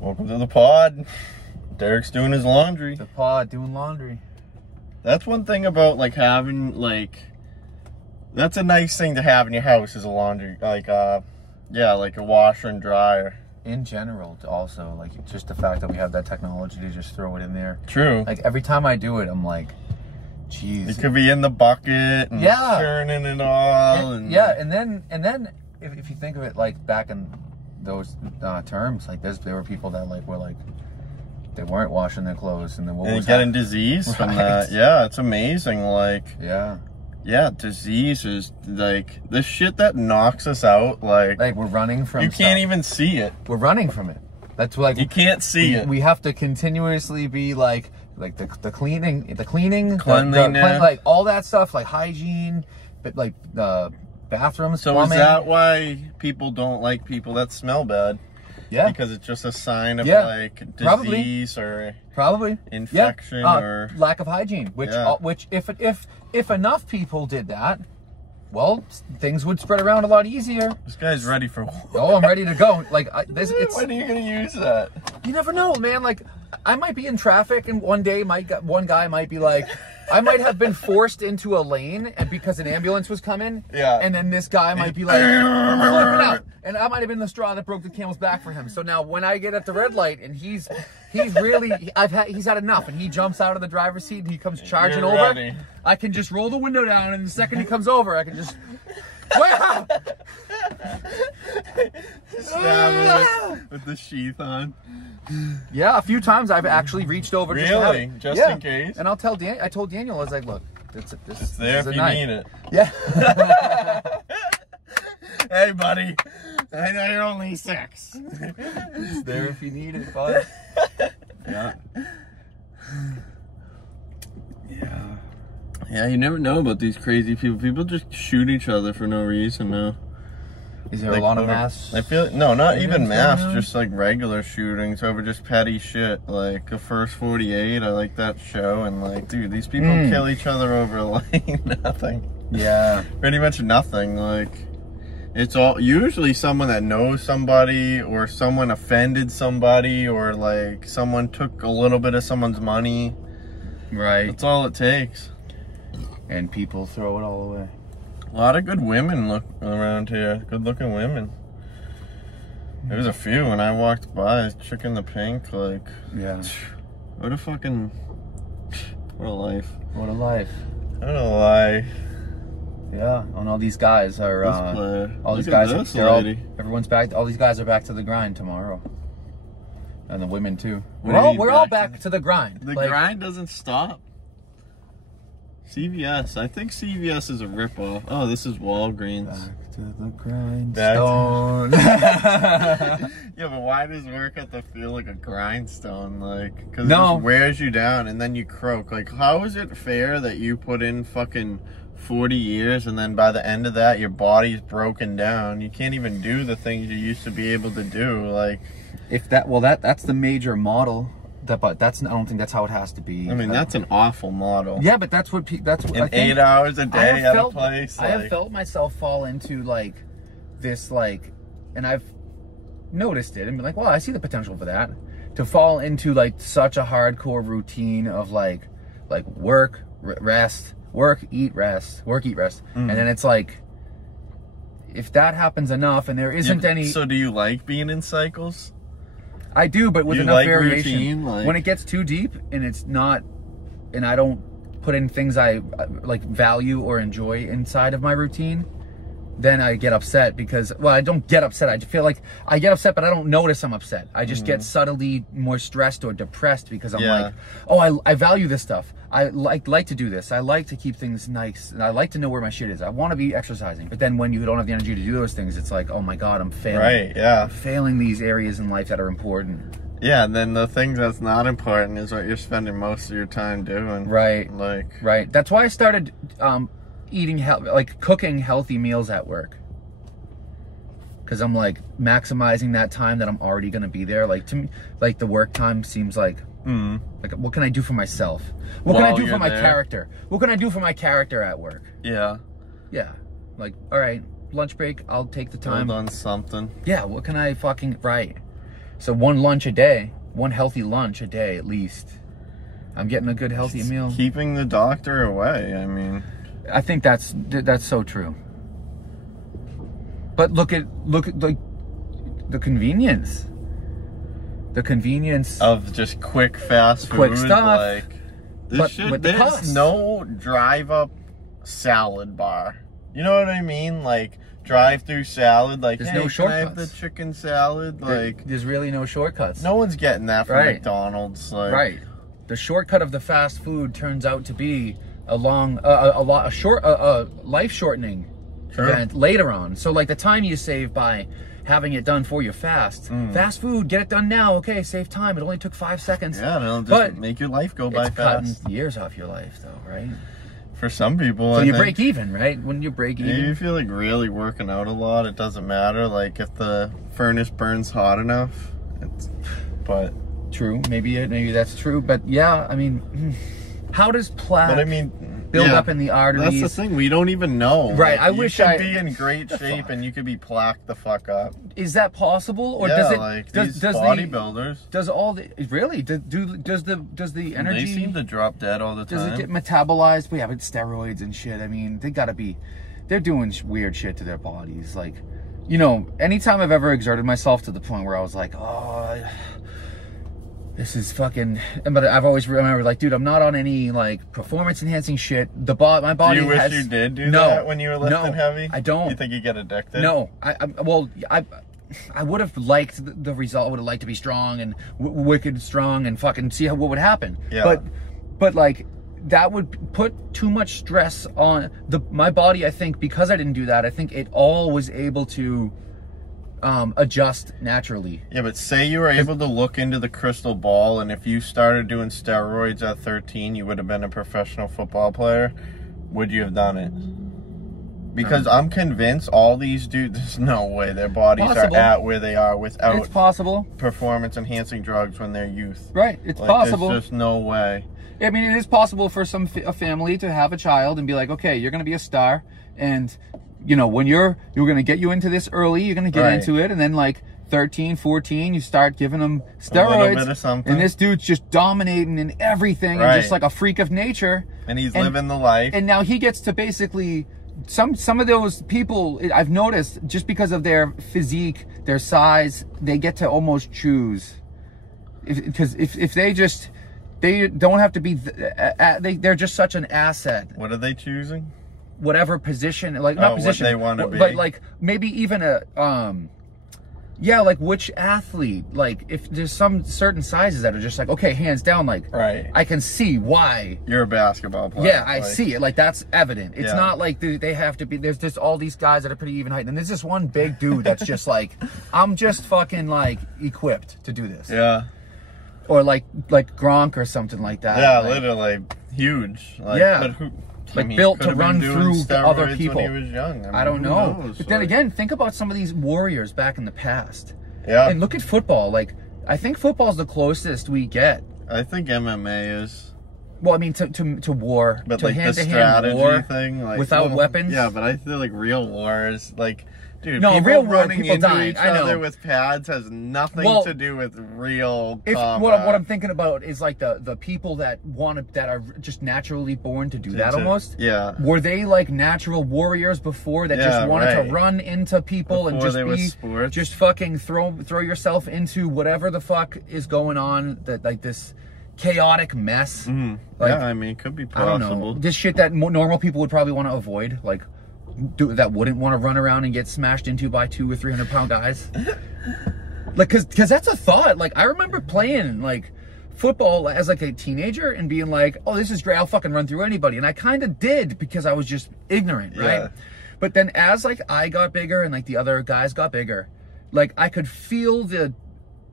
Welcome to the pod. Derek's doing his laundry. The pod doing laundry. That's one thing about like having like, that's a nice thing to have in your house is a laundry, like yeah, like a washer and dryer. In general, also, like just the fact that we have that technology to just throw it in there. True. Like every time I do it, I'm like, geez. It could be in the bucket and churning it all. And and then if you think of it like back in those terms, like there were people that like were like they weren't washing their clothes and then what was getting disease from that. Yeah, it's amazing. Like yeah, disease is like the shit that knocks us out. Like we're running from. You can't even see it. We're running from it. That's like you can't see it. We have to continuously be like the cleaning, cleanliness, like all that stuff, like hygiene, but like the bathrooms. So plumbing. Is that why people don't like people that smell bad? Yeah, because it's just a sign of like disease or infection or lack of hygiene. Which if enough people did that, well, things would spread around a lot easier. This guy's ready for war. Oh, I'm ready to go. Like when are you gonna use that? You never know, man. Like I might be in traffic, and one day one guy might be like, I might have been forced into a lane, and because an ambulance was coming, and then this guy might be like, I'm flipping out, and I might have been the straw that broke the camel's back for him. So now when I get at the red light, and he's had enough, and he jumps out of the driver's seat, and he comes charging over. Ready. I can just roll the window down, and the second he comes over, I can just. Stab him with the sheath on. Yeah, a few times I've actually reached over. Really? Just in case? And I told Daniel, I was like, look, it's there if you need it. Yeah. Hey, buddy. I know you're only 6. It's there if you need it, bud. Yeah. Yeah, you never know about these crazy people. People just shoot each other for no reason now. Is there a lot of mass? I feel no, not even mass, just like regular shootings over just petty shit. Like the First 48, I like that show, and like, dude, these people kill each other over like nothing. Yeah, pretty much nothing. Like it's all usually someone that knows somebody, or someone offended somebody, or like someone took a little bit of someone's money. Right. That's all it takes. And people throw it all away. A lot of good women look around here. Good looking women. There was a few when I walked by. Chick in the pink, like. Yeah. What a fucking. What a life. What a life. What a life. Yeah. And all these guys are. All these guys are. Everyone's back. All these guys are back to the grind tomorrow. And the women too. We're all back to the grind. The grind doesn't stop. CVS. I think CVS is a ripoff. Oh, this is Walgreens. Back to the grindstone. Yeah, but why does work have to feel like a grindstone? Like, because it just wears you down and then you croak. Like, how is it fair that you put in fucking 40 years and then by the end of that your body's broken down? You can't even do the things you used to be able to do. Like, if that's the major model. But I don't think that's how it has to be. I mean, that's an awful model. Yeah, but that's what I think. 8 hours a day at a place. I have felt myself fall into like this, like, and I've noticed it and been like, well, I see the potential for that. To fall into like such a hardcore routine of like work, rest, work, eat, rest, work, eat, rest, and then it's like, if that happens enough and there isn't any. So do you like being in cycles? I do, but with enough variation. Routine, like... When it gets too deep and it's not, and I don't put in things I like value or enjoy inside of my routine, then I get upset because, well, I don't get upset. I feel like I get upset, but I don't notice I'm upset. I just get subtly more stressed or depressed because I'm like, oh, I value this stuff. I like to do this. I like to keep things nice. And I like to know where my shit is. I want to be exercising. But then when you don't have the energy to do those things, it's like, oh my God, I'm failing. Right, yeah. I'm failing these areas in life that are important. Yeah, and then the thing that's not important is what you're spending most of your time doing. Right. Right. That's why I started cooking healthy meals at work. Because I'm like maximizing that time that I'm already going to be there. Like to me, like the work time seems like, like what can I do for myself? What can I do for my character? What can I do for my character at work? Yeah. Yeah. Like, all right, lunch break, I'll take the time. Build on something. Yeah, what can I fucking, right. So one lunch a day, one healthy lunch a day at least. I'm getting a good healthy meal. Keeping the doctor away. I mean, I think that's so true. But look at like the convenience. The convenience of just quick fast food, quick stuff. Like this shit. There's no drive-up salad bar. You know what I mean? Like drive-through salad. Like, there's hey, no can I have shortcuts. the chicken salad? Like, there's really no shortcuts. No one's getting that from Right. McDonald's. Like, Right. The shortcut of the fast food turns out to be a life-shortening event later on. So like the time you save by having it done for you fast. Fast food, get it done now. Okay, save time. It only took 5 seconds. Yeah, it'll just make your life go by it's fast. cutting years off your life, though, right? For some people, so I you think, break even, right? When you break even, you feel like really working out a lot. It doesn't matter. Like if the furnace burns hot enough, but true. Maybe that's true. But yeah, I mean, how does plaque? But I mean, build up in the arteries. That's the thing. We don't even know. Right. Like, I wish you could be in great shape and you could be plaqued the fuck up. Is that possible, or yeah, does it? Like does bodybuilders? Does all the really? Does the energy? They seem to drop dead all the time. Does it get metabolized? But yeah, but steroids and shit. I mean, they gotta be. They're doing weird shit to their bodies. Like, you know, anytime I've ever exerted myself to the point where I was like, oh, this is fucking. But I've always remembered, like, dude, I'm not on any like performance enhancing shit. My body. Do you wish you did do that when you were lifting heavy? I don't. You think you get addicted? No, I would have liked the result. I would have liked to be strong and wicked strong and fucking see what would happen. Yeah. But like that would put too much stress on my body. I think because I didn't do that, I think it all was able to adjust naturally. Yeah, but say you were able to look into the crystal ball, and if you started doing steroids at 13, you would have been a professional football player. Would you have done it? Because I'm convinced all these dudes, there's no way their bodies are at where they are without it's possible performance-enhancing drugs when they're youth. Right, it's possible. There's just no way. I mean, it is possible for a family to have a child and be like, okay, you're going to be a star, and you know, when you're going to get you into this early, you're going to get into it, and then like 13, 14, you start giving them steroids, a little bit of something. And this dude's just dominating in everything and just like a freak of nature. And he's living the life. And now he gets to basically, some of those people, I've noticed, just because of their physique, their size, they get to almost choose. Because if they don't have to be, they're just such an asset. What are they choosing? Whatever position, like not position, what they want to be, but like maybe even like which athlete, like if there's some certain sizes that are just like, okay, hands down, like I can see why you're a basketball player. Yeah, I see it, like that's evident. It's not like they have to be. There's just all these guys that are pretty even height, and there's this one big dude that's just like, I'm just fucking like equipped to do this. Yeah. Or like Gronk or something like that. Yeah, like, literally huge. Like, yeah. But built to run through other people. When he was young. I don't know. But then again, think about some of these warriors back in the past. Yeah. And look at football. Like, I think football's the closest we get. I think MMA is. Well, I mean, to war, but to like hand-to-hand war thing, like, without weapons. Yeah, but I feel like real war is like. Dude, no, people real war, running people into dying. each other with pads has nothing to do with real combat. What I'm thinking about is like the people that are just naturally born to do that almost. Yeah. Were they like natural warriors before that just wanted to run into people before and just be sports. Just fucking throw yourself into whatever the fuck is going on, that like this chaotic mess. Like, yeah, I mean, it could be possible. I don't know. This shit that normal people would probably want to avoid, like. That wouldn't want to run around and get smashed into by 200 or 300 pound guys. Like, cause that's a thought. Like, I remember playing like football as like a teenager and being like, oh, this is great, I'll fucking run through anybody. And I kind of did because I was just ignorant, right? Yeah. But then as like I got bigger and like the other guys got bigger, like I could feel the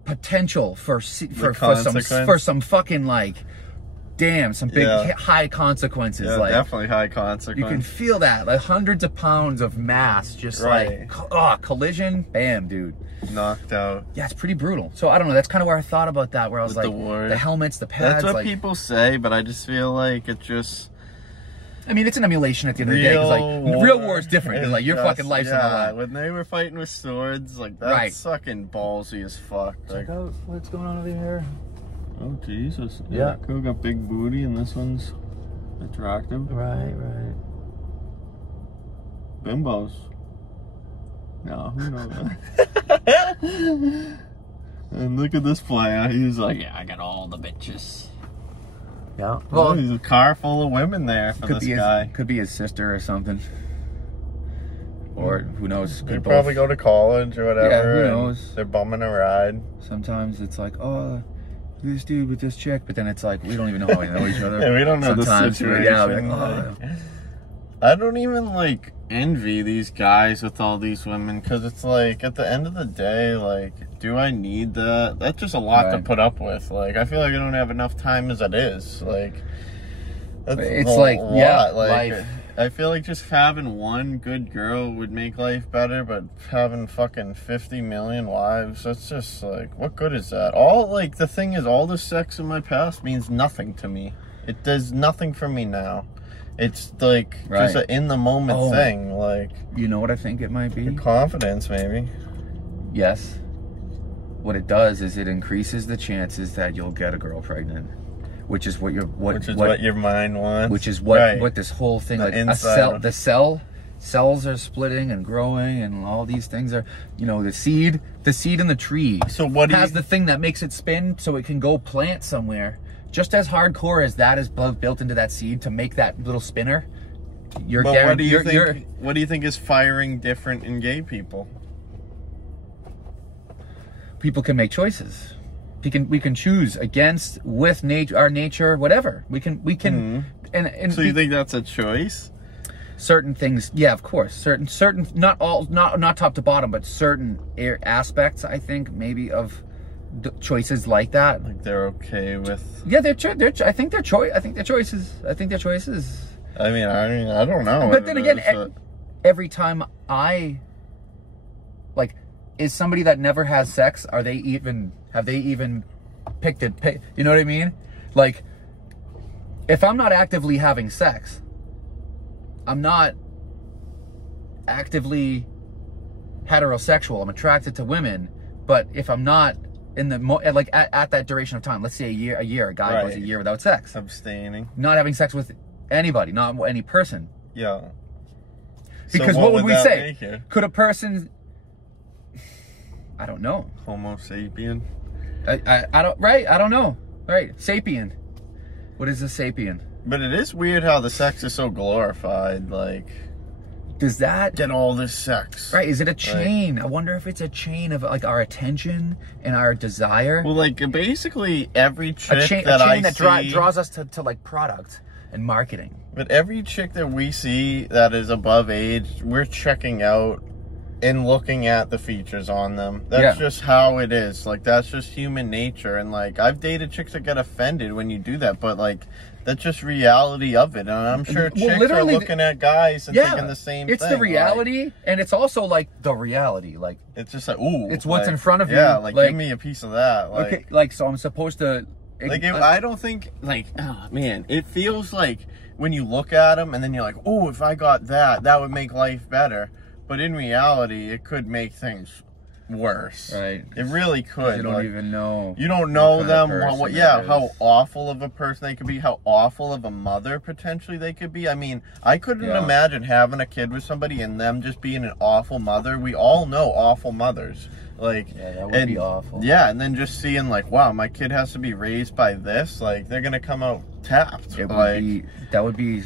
potential for some fucking like, damn, some big high consequences. Yeah, like definitely high consequences. You can feel that, like hundreds of pounds of mass, just like collision, bam, dude, knocked out. Yeah, it's pretty brutal. So I don't know. That's kind of where I thought about that. Where I was like, the helmets, the pads. That's what people say, but I just feel like it just. I mean, it's an emulation at the end of the day. Because like real war is different. Because like your fucking life's on the line. When they were fighting with swords, like that's fucking ballsy as fuck. Check out what's going on over here. Oh Jesus! Yeah, Cool got big booty, and this one's attractive. Right. Bimbos. No, who knows? And look at this player. He's like, yeah, I got all the bitches. Yeah. Well, he's a car full of women there for this guy. Could be his sister or something. Or who knows? They probably go to college or whatever. Yeah, who knows? They're bumming a ride. Sometimes it's like, oh, this dude with this chick, but then it's like we don't even know how we know each other. Yeah, we don't know sometimes, the situation. Yeah, like, oh. I don't even like envy these guys with all these women, because it's like at the end of the day, like, do I need that? That's just a lot to put up with. Like, I feel like I don't have enough time as it is. Like, that's it's like lot. Yeah, like life. I feel like just having one good girl would make life better, but having fucking 50 million wives, that's just like, what good is that? All, like, the thing is, all the sex in my past means nothing to me. It does nothing for me now. It's like just an in the moment thing. Like, you know what I think it might be? Confidence, maybe. Yes. What it does is it increases the chances that you'll get a girl pregnant, which is what what your mind wants. Which is what this whole thing, like the cells are splitting and growing, and all these things are, you know, the seed in the tree. So what has the thing that makes it spin so it can go plant somewhere. Just as hardcore as that is built into that seed to make that little spinner, you're guaranteed. What do you think is firing different in gay people? People can make choices. We can choose against, with our nature, whatever. We can. And so you think that's a choice? Certain things, yeah, of course. Certain, not top to bottom, but certain aspects, I think, maybe of choices like that. Like they're okay with. Yeah, I think their choices. I mean, I don't know. But then again, every time is somebody that never has sex, have they even picked it? You know what I mean? Like, if I'm not actively having sex, I'm not actively heterosexual. I'm attracted to women, but if I'm not in the at that duration of time, let's say a year, a guy goes a year without sex, abstaining, not having sex with anybody, not any person. Yeah. Because what would we say? Could a person? I don't know. Homo sapien. I don't. Right. I don't know. Right. Sapien. What is a sapien? But it is weird how the sex is so glorified. Like, does that get all this sex? Right. Is it a chain? I wonder if it's a chain of like our attention and our desire. Well, like basically every chick that draws us to like product and marketing. But every chick that we see that is above age, we're checking out and looking at the features on them. That's just how it is. Like, that's just human nature. And like, I've dated chicks that get offended when you do that, but like, that's just reality of it. And I'm sure chicks are looking at guys and thinking the same thing. It's the reality, and it's also like the reality. Like, it's just like, ooh, it's what's in front of you. Yeah, like give me a piece of that. Like, okay, like, so I'm supposed to. I don't think, like, oh man, it feels like when you look at them and then you're like, oh, if I got that would make life better. But in reality, it could make things worse. Right. It really could. You don't even know. You don't know them. How awful of a person they could be. How awful of a mother potentially they could be. I mean, I couldn't imagine having a kid with somebody and them just being an awful mother. We all know awful mothers. Like, yeah, that would be awful. Yeah, and then just seeing like, wow, my kid has to be raised by this. Like, they're gonna come out tapped. That would be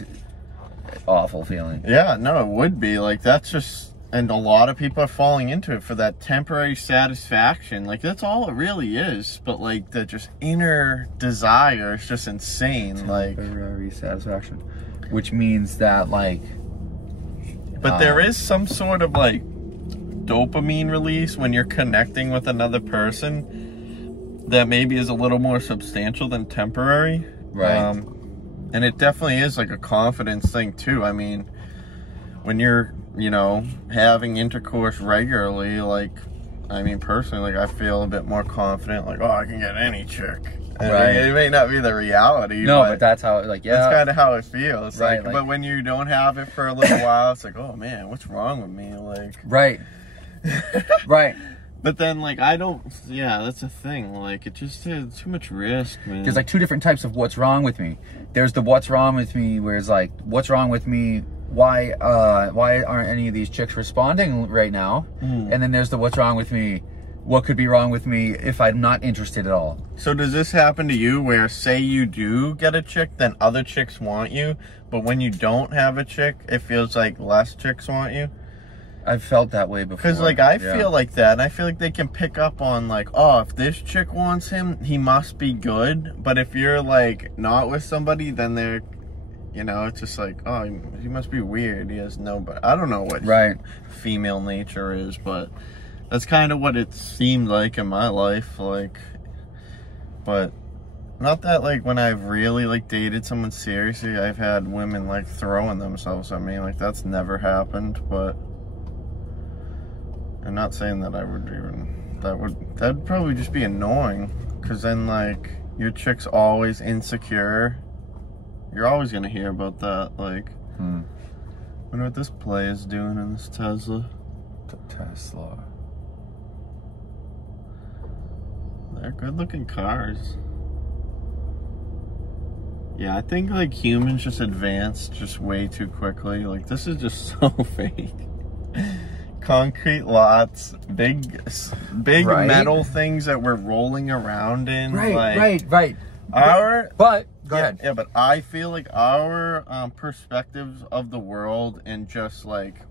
awful feeling. Yeah, no, it would be. Like, that's just. And a lot of people are falling into it for that temporary satisfaction. Like, that's all it really is. But, like, the just inner desire is just insane. Temporary satisfaction. Which means that, like... But there is some sort of, like, dopamine release when you're connecting with another person that maybe is a little more substantial than temporary. Right. And it definitely is, like, a confidence thing, too. I mean, when you're... you know, having intercourse regularly, like, I mean, personally, like, I feel a bit more confident, like, oh, I can get any chick. And Right. it may not be the reality. No, but that's how, like, yeah. That's kind of how it feels. Right, Like, but when you don't have it for a little while, it's like, oh, man, what's wrong with me? Like, right. Right. But then, like, I don't, yeah, that's a thing. Like, it just is too much risk, man. There's like two different types of what's wrong with me. There's the what's wrong with me, where it's like, what's wrong with me? Why aren't any of these chicks responding right now? And then there's the what's wrong with me? What could be wrong with me if I'm not interested at all? So does this happen to you where, say you do get a chick, then other chicks want you, but when you don't have a chick, it feels like less chicks want you? I've felt that way before. Because, like, I feel like that, and I feel like they can pick up on, like, oh, if this chick wants him, he must be good. But if you're, like, not with somebody, then they're, you know, it's just like, oh, he must be weird. He has nobody. I don't know what female nature is, but that's kind of what it seemed like in my life, like, but not that, like, when I've really, like, dated someone seriously, I've had women, like, throwing themselves at me, like, that's never happened, but I'm not saying that I would even, that'd probably just be annoying, because then, like, your chick's always insecure, you're always gonna hear about that, like, wonder what this play is doing in this Tesla. The Tesla. They're good looking cars. Yeah, I think, like, humans just advanced just way too quickly. Like, this is just so fake. Concrete lots, big metal things that we're rolling around in. Right. But go ahead. Yeah, but I feel like our perspectives of the world and just, like,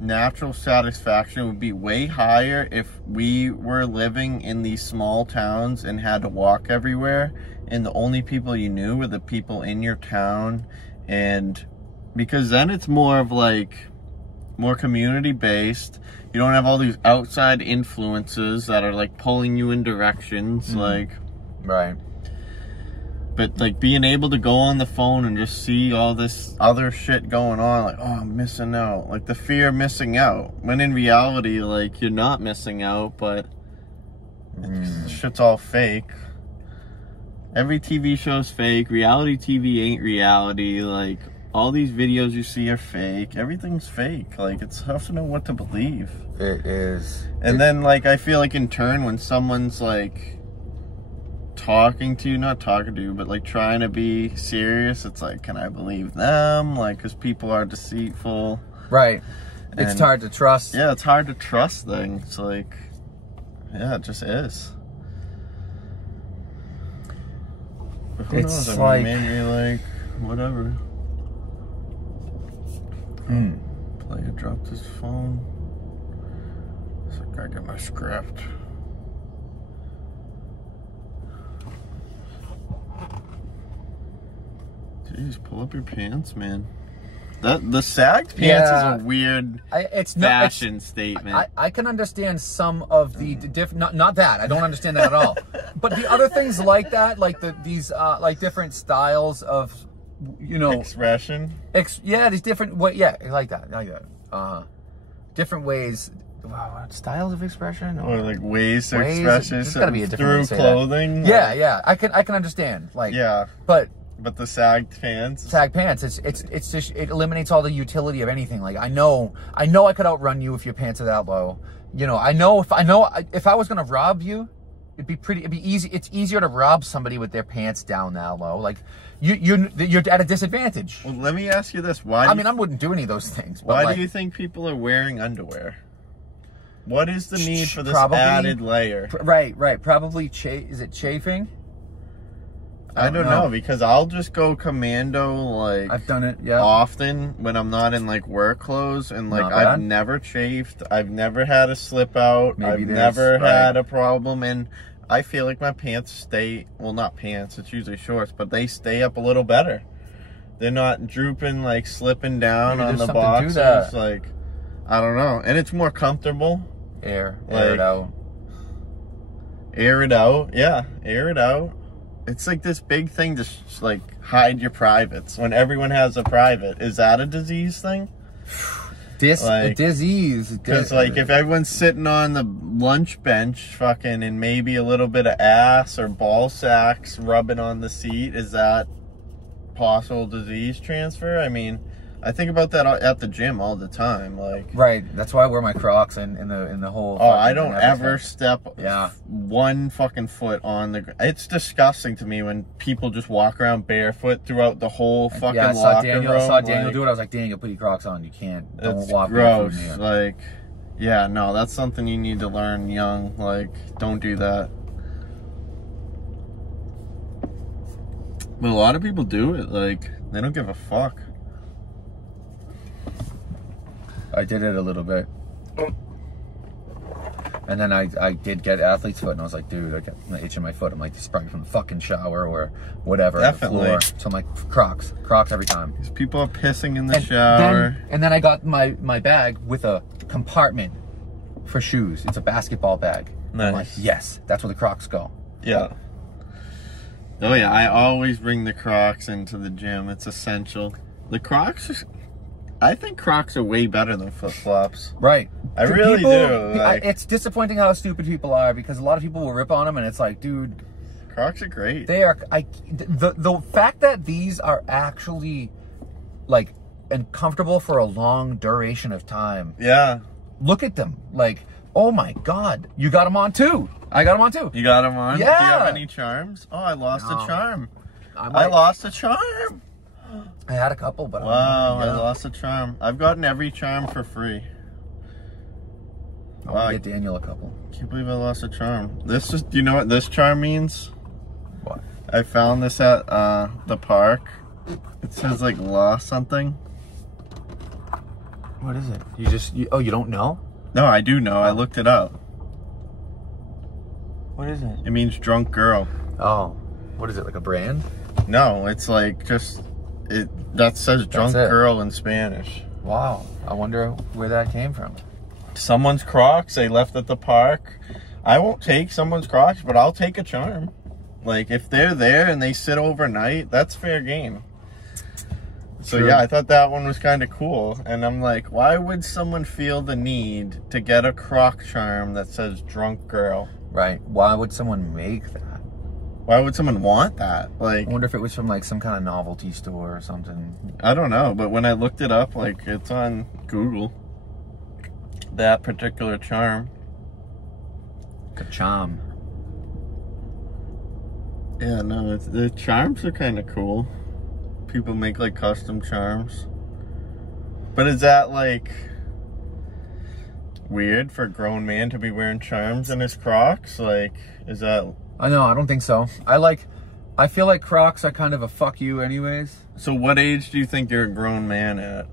natural satisfaction would be way higher if we were living in these small towns and had to walk everywhere, and the only people you knew were the people in your town, and because then it's more of, like, more community based. You don't have all these outside influences that are, like, pulling you in directions, like, right. but, like, being able to go on the phone and just see all this other shit going on, like, oh, I'm missing out. Like, the fear of missing out. When in reality, like, you're not missing out, but shit's all fake. Every TV show's fake. Reality TV ain't reality. Like, all these videos you see are fake. Everything's fake. Like, it's tough to know what to believe. It is. And then, like, I feel like in turn when someone's, like, not talking to you, but, like, trying to be serious, it's like, can I believe them? Like, because people are deceitful. Right. It's hard to trust. Yeah, it's hard to trust things. Like, yeah, it just is. But who knows? I mean, maybe, like, whatever. Player dropped his phone. It's like, I got my script. Jeez, pull up your pants, man. The sagged pants is a weird fashion statement. I can understand some of the different, not that, I don't understand that at all. But the other things like that, like these like different styles of, you know, expression. These different I like that. Different ways. Wow, styles of expression, or like ways to express yourself. There's gotta be a different through clothing. Yeah. I can understand. Like, but the sagged pants. It's just, it eliminates all the utility of anything. Like, I know I could outrun you if your pants are that low. You know, if I was gonna rob you, it'd be easy. It's easier to rob somebody with their pants down that low. Like, you're at a disadvantage. Well, let me ask you this: I wouldn't do any of those things. But why do you think people are wearing underwear? What is the need for this added layer? Right. Probably is it chafing? I don't know, because I'll just go commando, like, I've done it, often when I'm not in, like, work clothes, and, like, I've never chafed, I've never had a slip out, I've never had a problem, and I feel like my pants stay, well, not pants, it's usually shorts, but they stay up a little better. They're not drooping, like, slipping down on the boxers, like, I don't know, and it's more comfortable. Air it out. Air it out, yeah, air it out. It's like this big thing to like hide your privates when everyone has a private. Is that a disease thing? Disease. Because, like, if everyone's sitting on the lunch bench fucking and maybe a little bit of ass or ball sacks rubbing on the seat, is that possible disease transfer? I mean, I think about that at the gym all the time. Like, right. That's why I wear my Crocs in the whole. Oh, I don't ever step one fucking foot on the. It's disgusting to me when people just walk around barefoot throughout the whole fucking locker room. I saw Daniel do it. I was like, Daniel, put your Crocs on. You can't. Don't walk gross. Barefoot. Like, yeah, no, that's something you need to learn young. Like, don't do that. But a lot of people do it. Like, they don't give a fuck. I did it a little bit. And then I did get athlete's foot, and I was like, dude, I got an itch in my foot. I'm like, this is probably from the fucking shower or whatever. Definitely. The floor. So I'm like, Crocs every time. These people are pissing in the shower. And then I got my bag with a compartment for shoes. It's a basketball bag. Nice. I'm like, yes, that's where the Crocs go. Yeah. Oh yeah, I always bring the Crocs into the gym. It's essential. The Crocs, I think Crocs are way better than flip-flops. Right. I really do. Like, it's disappointing how stupid people are, because a lot of people will rip on them, and it's like, dude, Crocs are great. They are. The fact that these are actually like and comfortable for a long duration of time. Yeah. Look at them. Like, oh my God, you got them on too. I got them on too. You got them on? Yeah. Do you have any charms? Oh, I lost a charm. I lost a charm. I had a couple, but wow, I lost a charm. I've gotten every charm for free. I want to get Daniel a couple. Can't believe I lost a charm. This is. Do you know what this charm means? What? I found this at the park. It says like lost something. What is it? You don't know? No, I do know. I looked it up. What is it? It means drunk girl. Oh, what is it? Like a brand? No, it's like just that says drunk girl in Spanish. Wow, I wonder where that came from. Someone's Crocs they left at the park. I won't take someone's Crocs, but I'll take a charm. Like, if they're there and they sit overnight, that's fair game. So yeah, I thought that one was kind of cool. And I'm like, why would someone feel the need to get a Croc charm that says drunk girl? Right. Why would someone make that? Why would someone want that? Like, I wonder if it was from like some kind of novelty store or something. I don't know, but when I looked it up, like, it's on Google. That particular charm. Ka-charm. Yeah, no, the charms are kind of cool. People make like custom charms. But is that like weird for a grown man to be wearing charms in his Crocs? Like, is that... I don't think so. I feel like Crocs are kind of a fuck you anyways. So what age do you think you're a grown man at?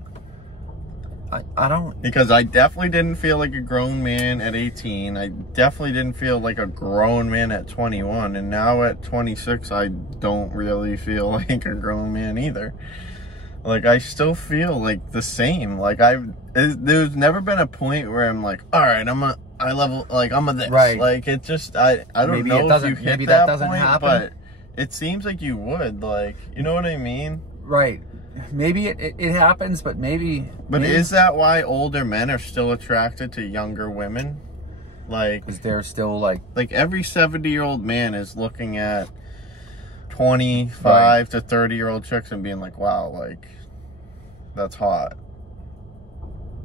I don't... Because I definitely didn't feel like a grown man at 18. I definitely didn't feel like a grown man at 21. And now at 26, I don't really feel like a grown man either. Like, I still feel like the same. Like, there's never been a point where I'm like, all right, I'm a this. Right. Like, it just, I don't know if you hit that point, but it seems like you would. Like, you know what I mean? Right. Maybe it happens, but maybe... But is that why older men are still attracted to younger women? Like... Because they're still like... Like, every 70-year-old man is looking at 25 to 30-year-old chicks and being like, wow, like, that's hot.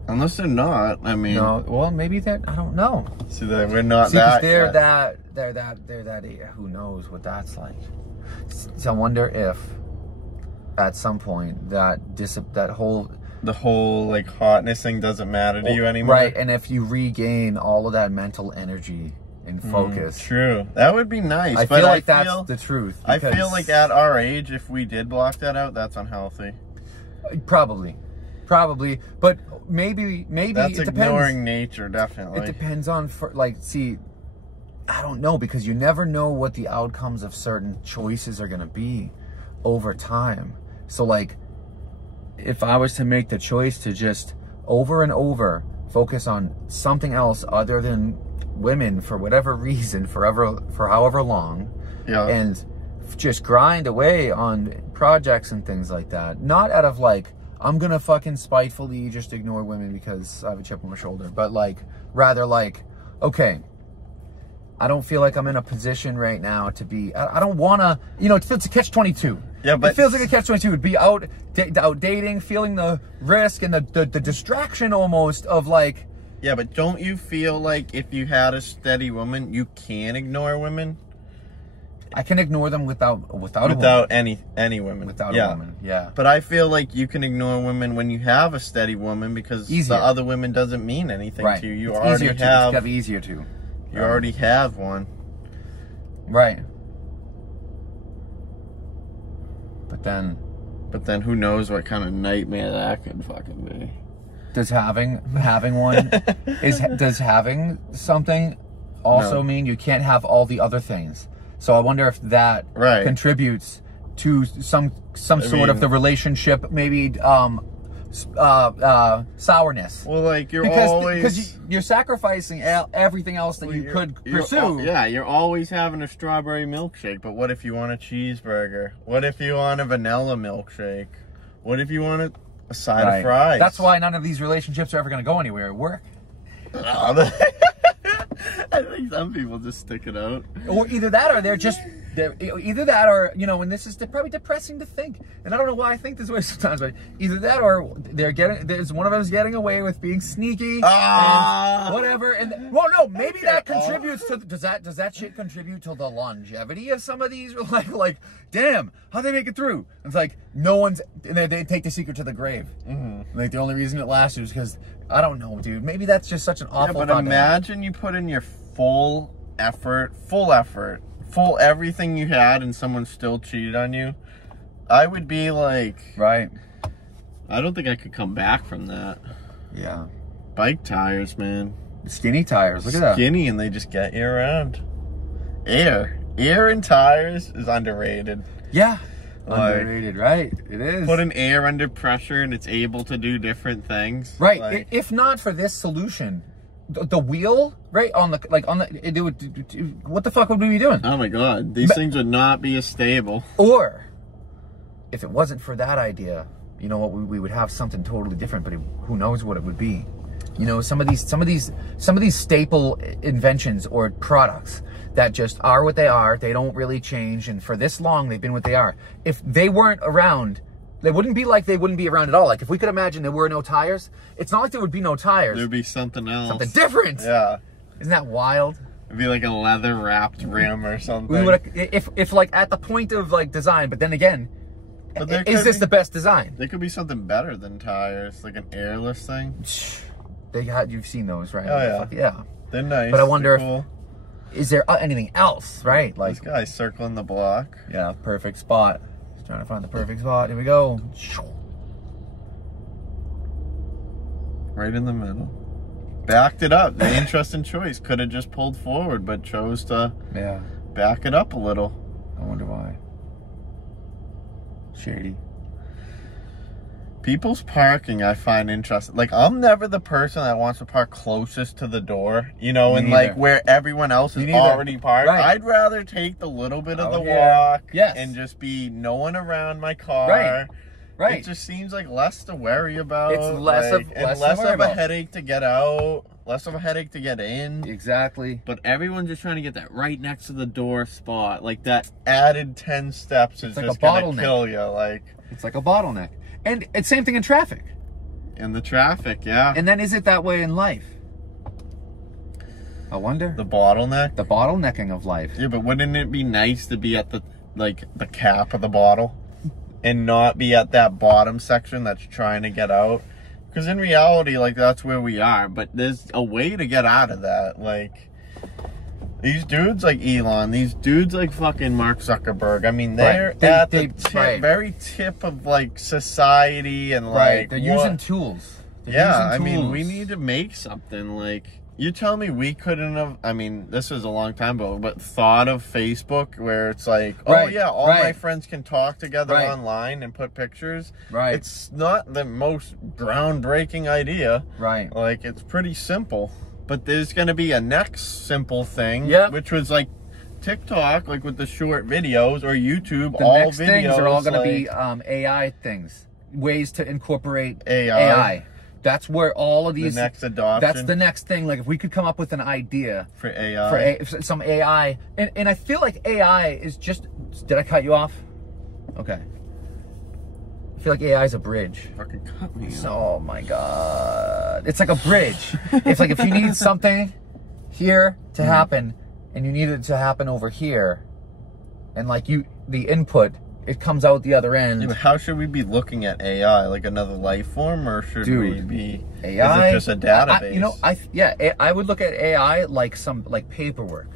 Unless they're not, I mean... No, well, maybe they're... I don't know. See, that we're not that... They're that... Who knows what that's like. So I wonder if... at some point the whole like hotness thing doesn't matter to you anymore, right? And if you regain all of that mental energy and focus, true, that would be nice. I feel like that's the truth. I feel like at our age, if we did block that out, that's unhealthy. Probably, but maybe that's it ignoring nature. Definitely, it depends on see. I don't know, because you never know what the outcomes of certain choices are going to be over time. So like, if I was to make the choice to just over and over focus on something else other than women for whatever reason, for however long, and just grind away on projects and things like that, not out of like I'm gonna fucking spitefully just ignore women because I have a chip on my shoulder. But like, rather like, okay, I don't feel like I'm in a position right now to be, I don't wanna, you know, it's a catch-22. Yeah, but it feels like a catch-22. Would be out dating, feeling the risk and the distraction almost of like. Yeah, but don't you feel like if you had a steady woman, you can ignore women? I can ignore them without any women. Without a woman, yeah. But I feel like you can ignore women when you have a steady woman because the other woman doesn't mean anything to you. You already have. It's gotta be easier to. You already have one. Right. But then who knows what kind of nightmare that could fucking be. Does having one does having something also mean you can't have all the other things? So I wonder if that contributes to some sort of the relationship, maybe sourness. Well, like because you're sacrificing everything else that you could pursue. Yeah, you're always having a strawberry milkshake. But what if you want a cheeseburger? What if you want a vanilla milkshake? What if you want a side of fries? That's why none of these relationships are ever going to go anywhere at work. I think some people just stick it out. Or either that or either that or, you know, and this is probably depressing to think. And I don't know why I think this way sometimes, but either that or there's one of them is getting away with being sneaky and whatever. And well, no, maybe that contributes to, does that shit contribute to the longevity of some of these? Like, damn, how'd they make it through? And it's like, no one's, and they take the secret to the grave. Mm-hmm. Like the only reason it lasted is because, I don't know, dude. Maybe that's just such an awful thought. But imagine you put in your full effort, full everything you had, and someone still cheated on you. I would be like, right. I don't think I could come back from that. Yeah. Bike tires, man. Skinny tires. Look at that. Skinny, and they just get you around. Air in tires is underrated. Yeah. Underrated, right? It is. Put an air under pressure and it's able to do different things. Right. Like, if not for this solution, the wheel, right, what the fuck would we be doing? Oh my god, these things would not be as stable. Or if it wasn't for that idea, you know what, we would have something totally different, but who knows what it would be. You know, some of these staple inventions or products that just are what they are, they don't really change, and for this long they've been what they are. If they weren't around, they wouldn't be like they wouldn't be around at all. Like if we could imagine there were no tires, it's not like there would be no tires. There'd be something else. Something different. Yeah. Isn't that wild? It'd be like a leather wrapped rim or something. We would, if like at the point of like design, but then again, is this the best design? There could be something better than tires, like an airless thing. You've seen those, right? Oh yeah. Yeah. They're nice. But I wonder cool. Is there anything else, right? Like this guy's circling the block. Yeah, perfect spot. Just trying to find the perfect spot. Here we go. Right in the middle. Backed it up. The interesting choice. Could have just pulled forward, but chose to back it up a little. I wonder why. Shady. People's parking, I find interesting. Like, I'm never the person that wants to park closest to the door, you know, and like where everyone else is already parked. Right. I'd rather take the little bit of the walk and just be no one around my car. Right. It just seems like less to worry about. It's less of a headache to get out, less of a headache to get in. Exactly. But everyone's just trying to get that right next to the door spot. Like that added 10 steps is like just gonna kill you. Like it's like a bottleneck. And it's same thing in traffic. In the traffic, yeah. And then is it that way in life? I wonder. The bottleneck? The bottlenecking of life. Yeah, but wouldn't it be nice to be at the cap of the bottle and not be at that bottom section that's trying to get out? Because in reality, like, that's where we are. But there's a way to get out of that. Like, these dudes like Elon, these dudes like fucking Mark Zuckerberg, I mean, they're at the very tip of, like, society and, like... They're using tools. I mean, we need to make something, like... You tell me we couldn't have, I mean, this was a long time ago, but thought of Facebook where it's like, oh yeah, all my friends can talk together online and put pictures. Right. It's not the most groundbreaking idea. Right. Like, it's pretty simple. But there's going to be a next simple thing, which was like TikTok, like with the short videos, or YouTube, all videos. Things are all going to be AI things. ways to incorporate AI. That's where all of these... The next adoption. That's the next thing. Like, if we could come up with an idea... For AI. For some AI. And I feel like AI is just... Did I cut you off? Okay. I feel like AI is a bridge. Fucking cut me off. Oh, my God. It's like a bridge. It's like if you need something here to happen, and you need it to happen over here, and like the input... It comes out the other end. Yeah, but how should we be looking at AI? Like another life form, or should we be AI? Is it just a database? I would look at AI like paperwork,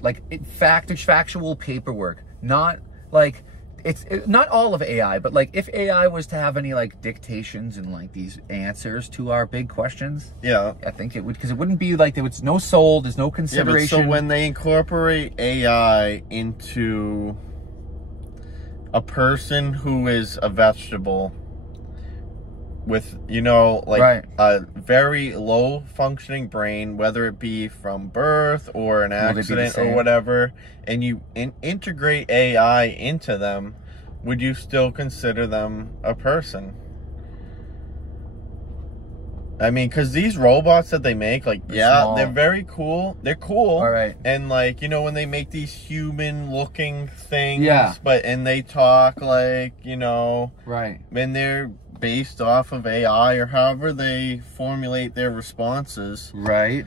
like factual paperwork. Not like it's not all of AI, but like if AI was to have any like dictations and like these answers to our big questions, yeah, I think it would, because it wouldn't be like there was no soul, there's no consideration. Yeah, but so when they incorporate AI into a person who is a vegetable with, you know, like a very low functioning brain, whether it be from birth or an accident or whatever, and you integrate AI into them, would you still consider them a person? I mean, because these robots that they make, like, they're very cool. They're cool. All right. And, like, you know, when they make these human-looking things, yeah, and they talk, like, you know, right, and they're based off of AI or however they formulate their responses. Right.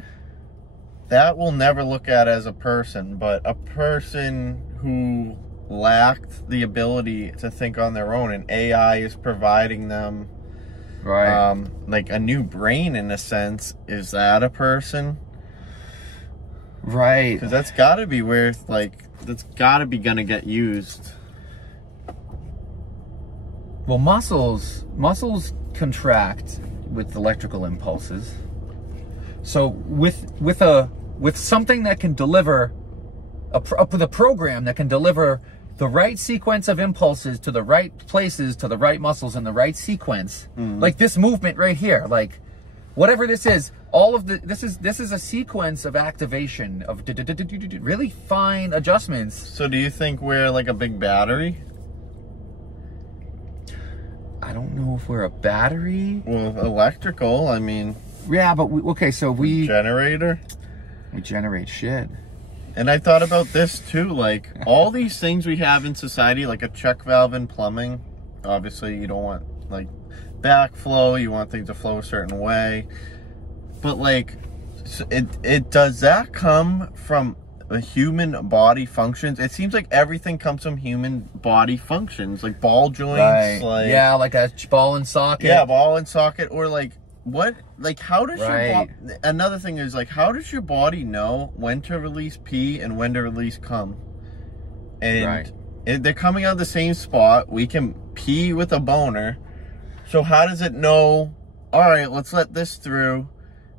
That will never look at as a person, but a person who lacked the ability to think on their own, and AI is providing them... Right. Like a new brain in a sense. Is that a person? Right. Because that's got to be where, like, that's got to be gonna get used. Well, muscles contract with electrical impulses. So with something that can deliver with a program that can deliver the right sequence of impulses to the right places, to the right muscles in the right sequence, like this movement right here, like whatever this is, all of this is a sequence of activation of really fine adjustments. So do you think we're like a big battery? I don't know if we're a battery. Well, electrical, I mean. Yeah, but so we generator. We generate shit. And I thought about this too, like all these things we have in society, like a check valve in plumbing. Obviously, you don't want like backflow. You want things to flow a certain way. But like, it does that come from the human body functions? It seems like everything comes from human body functions, like ball joints, right. like like a ball and socket. Yeah, ball and socket, or like. What, like, how does your another thing is, like, how does your body know when to release pee and when to release cum? And they're coming out of the same spot. We can pee with a boner. So how does it know, all right, let's let this through,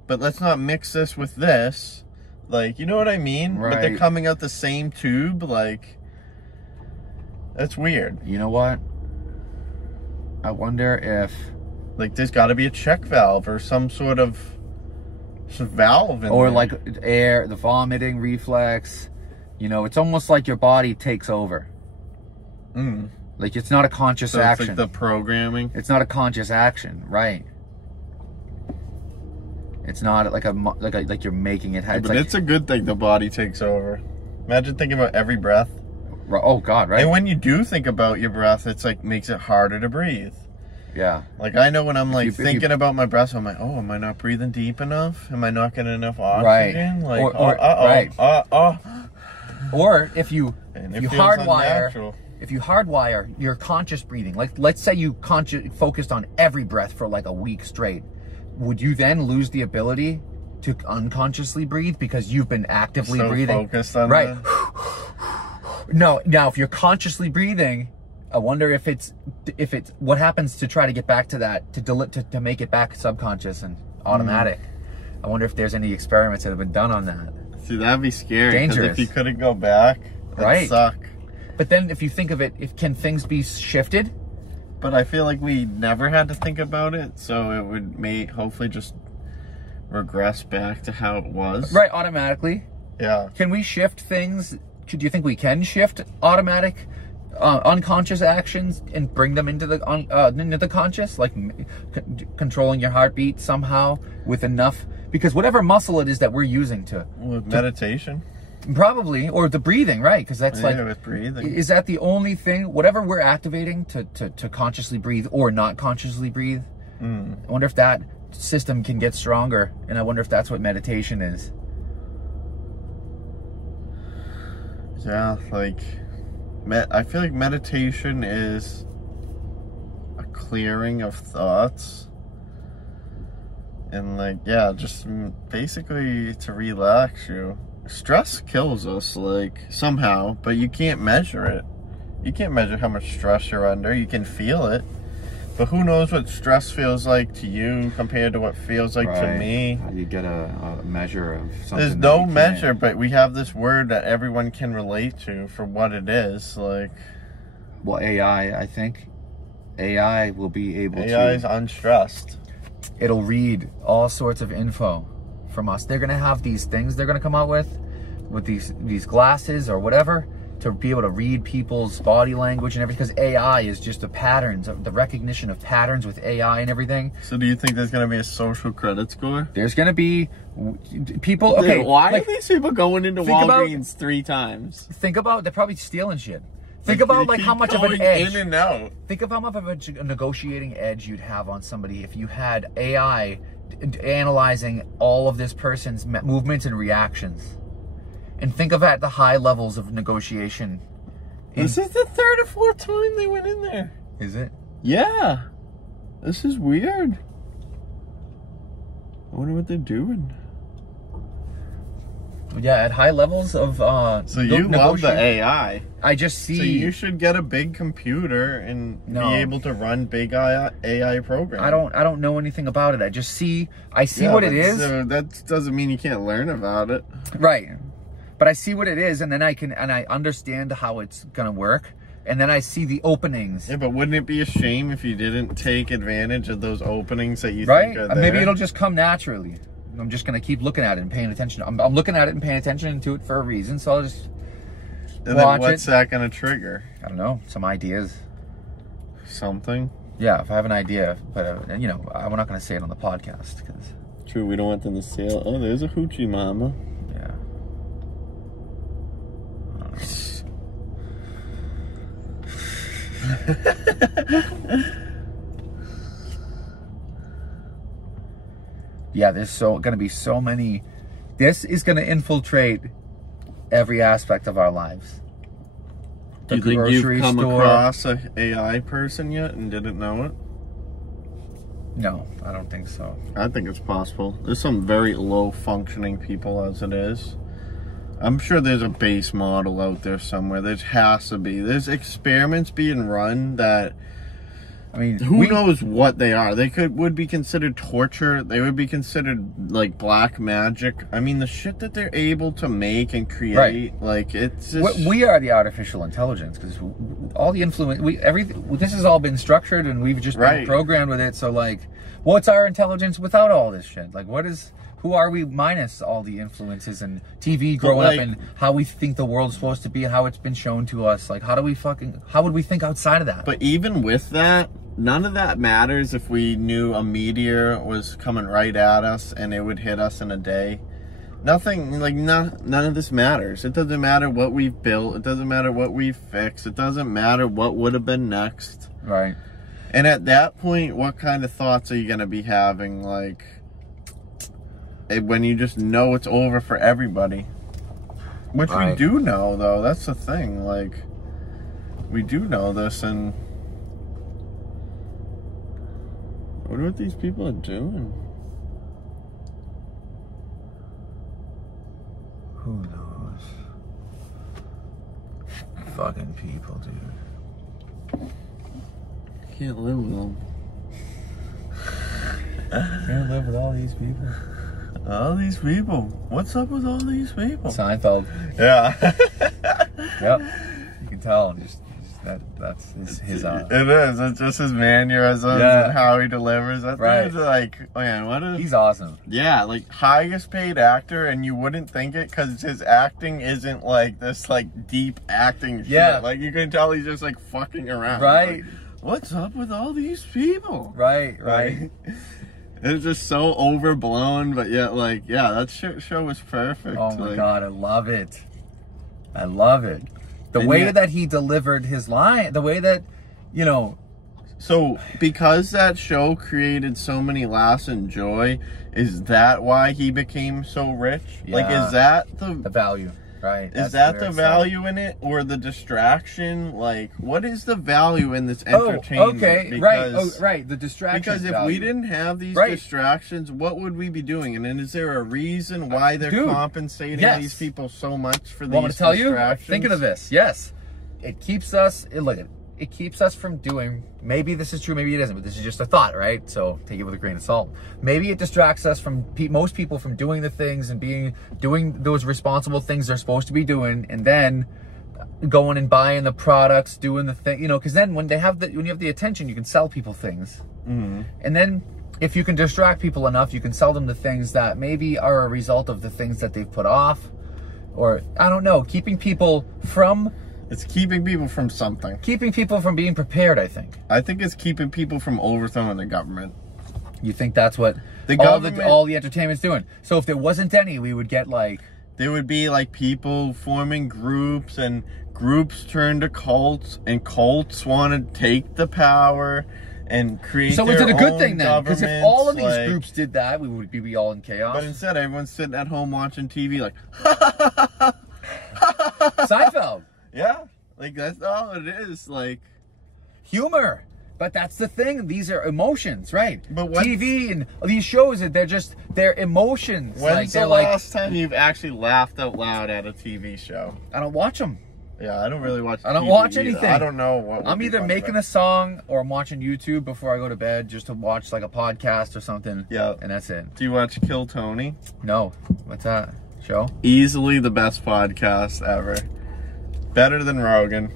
but let's not mix this with this? Like, you know what I mean? Right. But they're coming out the same tube, like, that's weird. You know what? I wonder if... Like, there's got to be a check valve or some sort of valve in or there. like air, the vomiting reflex. You know, it's almost like your body takes over. Like, it's not a conscious action. It's like the programming. It's not a conscious action, right? It's not like like you're making it. Yeah, but it's a good thing the body takes over. Imagine thinking about every breath. Oh God, right? And when you do think about your breath, it's like makes it harder to breathe. Yeah. Like, I know when I'm like thinking about my breath, I'm like, oh, am I not breathing deep enough? Am I not getting enough oxygen? Right. Like, or if you hardwire your conscious breathing, like let's say you focused on every breath for like a week straight, would you then lose the ability to unconsciously breathe because you've been actively breathing? Focused on No, now if you're consciously breathing, I wonder if it's what happens to try to get back to that, to make it back subconscious and automatic. I wonder if there's any experiments that have been done on that. See, that'd be scary. Dangerous. If you couldn't go back, that'd suck. But then if you think of it, can things be shifted? But I feel like we never had to think about it, so it would hopefully just regress back to how it was. Right, automatically. Yeah. Can we shift things? Do you think we can shift automatic unconscious actions and bring them into the conscious, like controlling your heartbeat somehow with enough, because whatever muscle it is that we're using with meditation, probably, or the breathing, right? Because that's with breathing. Is that the only thing? Whatever we're activating to consciously breathe or not consciously breathe. I wonder if that system can get stronger, and I wonder if that's what meditation is. Yeah, like, I feel like meditation is a clearing of thoughts. And, like, yeah, just basically to relax you. Stress kills us, like, somehow, but you can't measure it. You can't measure how much stress you're under. You can feel it. But who knows what stress feels like to you compared to what feels like to me. How do you get a measure of something? There's no measure, but we have this word that everyone can relate to for what it is. Like, well, AI, I think. AI will be able to... AI is unstressed. It'll read all sorts of info from us. They're going to have these things they're going to come out with these glasses or whatever, to be able to read people's body language and everything, because AI is just the recognition of patterns with AI and everything. So do you think there's going to be a social credit score? There's going to be people... Okay, dude, why are these people going into Walgreens 3 times? Think about, they're probably stealing shit. Think about like how much of an edge... in and out. Think of how much of a negotiating edge you'd have on somebody if you had AI analyzing all of this person's movements and reactions. And think of at the high levels of negotiation. This is the 3rd or 4th time they went in there. Is it? Yeah. This is weird. I wonder what they're doing. Yeah, at high levels of so you love the AI. I just see... So you should get a big computer and be able to run big AI programs. I don't know anything about it. I see what it is. So that doesn't mean you can't learn about it. Right. But I see what it is, and then I understand how it's gonna work, and then I see the openings. Yeah, but wouldn't it be a shame if you didn't take advantage of those openings that you think are there? Maybe it'll just come naturally. I'm just gonna keep looking at it and paying attention. I'm looking at it and paying attention to it for a reason, so I'll just and then what's that gonna trigger? I don't know. Some ideas. Something? Yeah, if I have an idea, but you know, we're not gonna say it on the podcast. Cause... True, we don't want them to say, oh, there's a hoochie mama. Yeah. Yeah, there's gonna be so many. This is gonna infiltrate every aspect of our lives. Do you think you've come across an AI person yet and didn't know it? No, I don't think so. I think it's possible. There's some very low functioning people as it is. I'm sure there's a base model out there somewhere. There has to be. There's experiments being run that, I mean, who knows what they are. They would be considered torture. They would be considered like black magic. I mean, the shit that they're able to make and create, like, it's just... We are the artificial intelligence, because all the influence, this has all been structured and we've just been programmed with it. So, like, what's our intelligence without all this shit? Like, who are we minus all the influences and TV growing up and how we think the world's supposed to be and how it's been shown to us? Like, how would we think outside of that? But even with that, none of that matters if we knew a meteor was coming right at us and it would hit us in a day. Nothing, like, none of this matters. It doesn't matter what we've built. It doesn't matter what we've fixed. It doesn't matter what would have been next. Right. And at that point, what kind of thoughts are you going to be having, like, when you just know it's over for everybody? Which we do know, though. That's the thing. Like, we do know this, and I wonder what these people are doing. Who knows? Fucking people, dude. Can't live with them. Can't live with all these people. All these people. What's up with all these people? Seinfeld. Yeah. Yep. You can tell. Just That's his It is. It's just his mannerisms and how he delivers. That dude's like, man, what is... He's awesome. Yeah, like, highest paid actor, and you wouldn't think it because his acting isn't like this, like, deep acting shit. Like, you can tell he's just, like, fucking around. Right. Like, what's up with all these people? Right. It's just so overblown, but yet, like, yeah, that show was perfect. Oh my like, God, I love it. I love it. The way that he delivered his line, the way that, you know. So, because that show created so many laughs and joy, is that why he became so rich? Yeah. Like, is that the value? Right. Is that the value in it, or the distraction? Like, what is the value in this entertainment? Okay, right. The distraction. Because if we didn't have these distractions, what would we be doing? And then is there a reason why they're compensating these people so much for these distractions? I'm going to tell you, thinking of this, yes. It keeps us, it keeps us from doing, maybe this is true, maybe it isn't, but this is just a thought, right? So take it with a grain of salt. Maybe it distracts us from, most people from doing the things and doing those responsible things they're supposed to be doing, and then going and buying the products, doing the thing, you know, because then when you have the attention, you can sell people things. Mm-hmm. And then if you can distract people enough, you can sell them the things that maybe are a result of the things that they've put off, or I don't know, keeping people from... It's keeping people from something. Keeping people from being prepared, I think. I think it's keeping people from overthrowing the government. You think that's what all the entertainment's doing? So if there wasn't any, we would get like... There would be like people forming groups, and groups turn to cults, and cults want to take the power and create their own governments. So is it a good thing then? Because if all of these groups did that, we would be all in chaos. But instead, everyone's sitting at home watching TV like... Seinfeld. Yeah, like that's all it is, like humor. But that's the thing; these are emotions, right? But TV and these shows, they're emotions. When's the last time you've actually laughed out loud at a TV show? I don't watch them. Yeah, I don't really watch. I don't watch anything. I don't know what. I'm either making a song or I'm watching YouTube before I go to bed, just to watch like a podcast or something. Yeah, and that's it. Do you watch Kill Tony? No. What's that show? Easily the best podcast ever. Better than Rogan.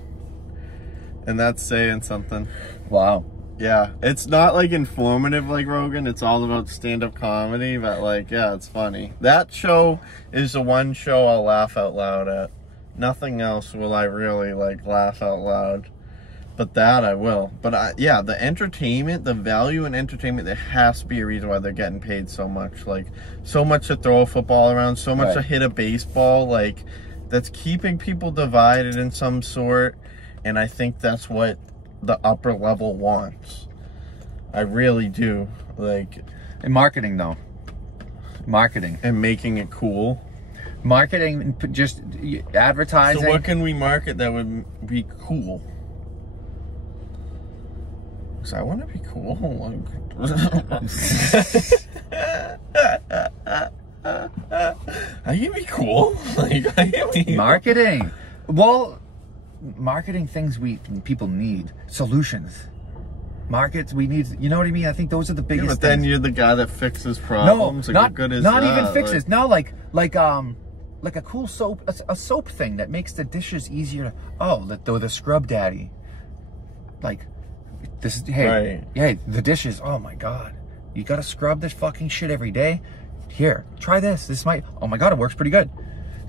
And that's saying something. Wow. Yeah. It's not like informative like Rogan. It's all about stand-up comedy. But like, yeah, it's funny. That show is the one show I'll laugh out loud at. Nothing else will I really like laugh out loud. But that I will. But yeah, the entertainment, the value in entertainment, there has to be a reason why they're getting paid so much. Like, so much to throw a football around, so much to hit a baseball. Like... That's keeping people divided in some sort, and I think that's what the upper level wants. I really do. Like, in marketing, though. Marketing. And making it cool. Marketing, just advertising. So what can we market that would be cool? Because I want to be cool. I can be cool. Like, I can be... Marketing. Well, marketing things people need. Solutions. Markets, we need, you know what I mean? I think those are the biggest but then things. you're the guy that fixes problems. No, like, what good is not that? even fixes. No, like a cool soap, a soap thing that makes the dishes easier to, the scrub daddy. Like, this is, hey, the dishes, oh my God. You gotta scrub this fucking shit every day. Here, try this. This might, oh my God, it works pretty good.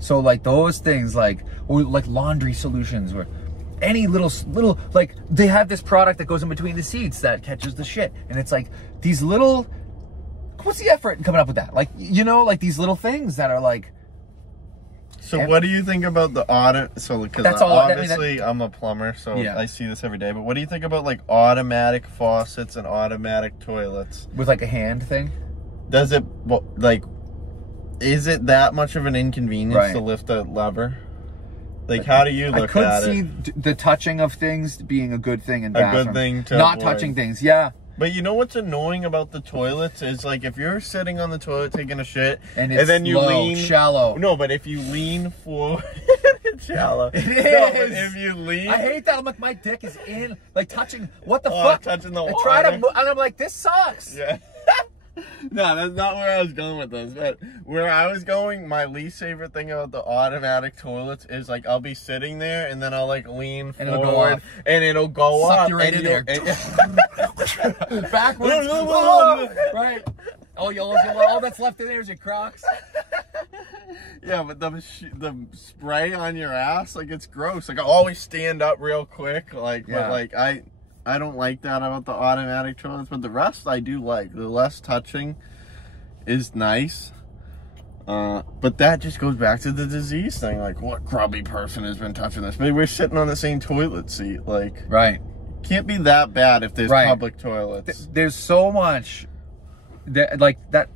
So like those things, or like laundry solutions, or any little, like they have this product that goes in between the seats that catches the shit. And it's like these little, what's the effort in coming up with that? Like, you know, like these little things that are like. So what do you think about the audit? So because obviously I'm a plumber, so I see this every day. But what do you think about like automatic faucets and automatic toilets? With like a hand thing? Does it, like, is it that much of an inconvenience to lift a lever? Like, how do you look at it? I could see the touching of things being a good thing in bathroom. A good thing to not avoid. Touching things, yeah. But you know what's annoying about the toilets is, like, if you're sitting on the toilet taking a shit, and then you lean shallow. No, but if you lean forward, it's shallow. It is. No, but if you lean, I hate that. I'm like, my dick is in, like touching. What the fuck? Touching the water. I try to, and I'm like, this sucks. Yeah. No, that's not where I was going with this. But where I was going, my least favorite thing about the automatic toilets is like I'll be sitting there and then I'll like lean and forward it'll go up. and it'll go Suck up. you right in there. Backwards. Right. All that's left in there is your Crocs. Yeah, but the spray on your ass, like it's gross. Like I always stand up real quick. Like, Yeah. but like I don't like that about the automatic toilets, but the rest I do like. The less touching is nice. But that just goes back to the disease thing. Like, what grubby person has been touching this? Maybe we're sitting on the same toilet seat. Like, right. Can't be that bad if there's public toilets. There's so much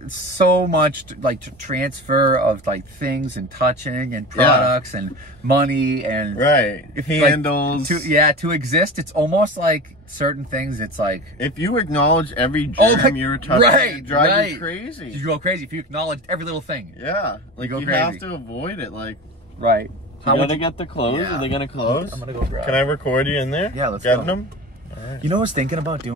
so much like transfer of like things and touching and products and money and handles. Like, to exist, it's almost like certain things. It's like if you acknowledge every germ you're touching, it drives you crazy. You go crazy if you acknowledge every little thing. Yeah, like you have to avoid it. Like right. So you gotta get the clothes. Yeah. Are they gonna close? I'm gonna go grab. Can I record you in there? Yeah, let's Getting go. them. All right. You know what I was thinking about doing?